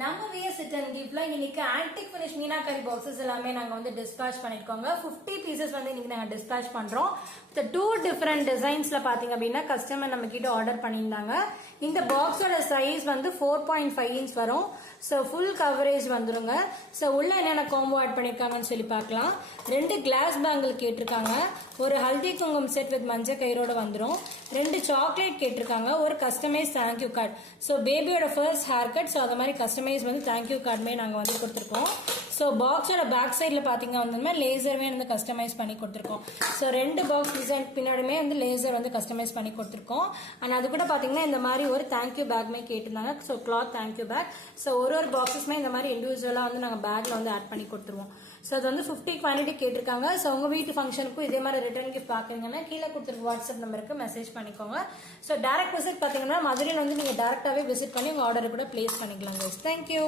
நம்ம vs return கிஃப்ட்ல இன்னைக்கு antique finish meenakari boxes எல்லாமே நாங்க வந்து டிஸ்பேச் பண்ணிருக்கோங்க 50 பீசஸ் வந்து இன்னைக்கு நாங்க டிஸ்பேச் பண்றோம் டூ டிஃபரெண்ட் டிசைன்ஸ்ல பாத்தீங்க அப்படின்னா கஸ்டமர் நம்ம கிட்ட ஆர்டர் பண்ணியிருந்தாங்க இந்த பாக்ஸோட சைஸ் வந்து 4.5 இன்ச் வரும் சோ ஃபுல் கவரேஜ் வந்துருங்க சோ உள்ள என்னென்ன காம்போ ஆட் பண்ணிருக்காங்கன்னு சொல்லி பார்க்கலாம் ரெண்டு கிளாஸ் பேங்கிள் கேட்டிருக்காங்க ஒரு ஹல்தி குங்குமம் செட் வித் மஞ்சள் கயிறோட வந்துரும் ரெண்டு சாக்லேட் கேட்டிருக்காங்க ஒரு கஸ்டமைஸ் தேங்க்யூ கார்டு சோ பேபியோட ஃபர்ஸ்ட் ஹேர் கட் சோ அந்த மாதிரி கஸ்டமைஸ் வந்து தேங்க்யூ கார்டுமே நாங்க வந்து கொடுத்துருக்கோம் சோ பாக்ஸோட பேக் சைட்ல பாத்தீங்க வந்து லேசர்மே வந்து கஸ்டமைஸ் பண்ணி கொடுத்துருக்கோம் சோ ரெண்டு பாக்ஸ் டிசைன் பின்னாடியுமே வந்து லேசர் வந்து கஸ்டமைஸ் பண்ணி கொடுத்துருக்கோம் அண்ட் அது கூட பாத்தீங்கன்னா இந்த மாதிரி ஒரு தேங்க்யூ பேக்மே கேட்டிருந்தாங்க so cloth thank you bag so ஒரு பாக்ஸஸ்மே இந்த மாதிரி இண்டிவிஜுவலா வந்து நாங்க பேக்ல வந்து ஆட் பண்ணி கொடுத்துருவோம் சோ அது வந்து 50 குவான்டிட்டி கேட்டிருக்காங்க சோ உங்க வீட்டு ஃபங்க்ஷனுக்கும் இதே மாதிரி ரிட்டர்ன் கிஃப்ட் பாக்குறீங்கன்னா கீழே கொடுத்துருக்க வாட்ஸ்அப் நம்பருக்கு மெசேஜ் பண்ணிக்கோங்க சோ டைரக்ட் விசிட் பாத்தீங்கன்னா மதுரையில வந்து நீங்க டைரக்டாவே விசிட் பண்ணி உங்க ஆர்டர் கூட பிளேஸ் பண்ணிக்கலாம் தேங்க்யூ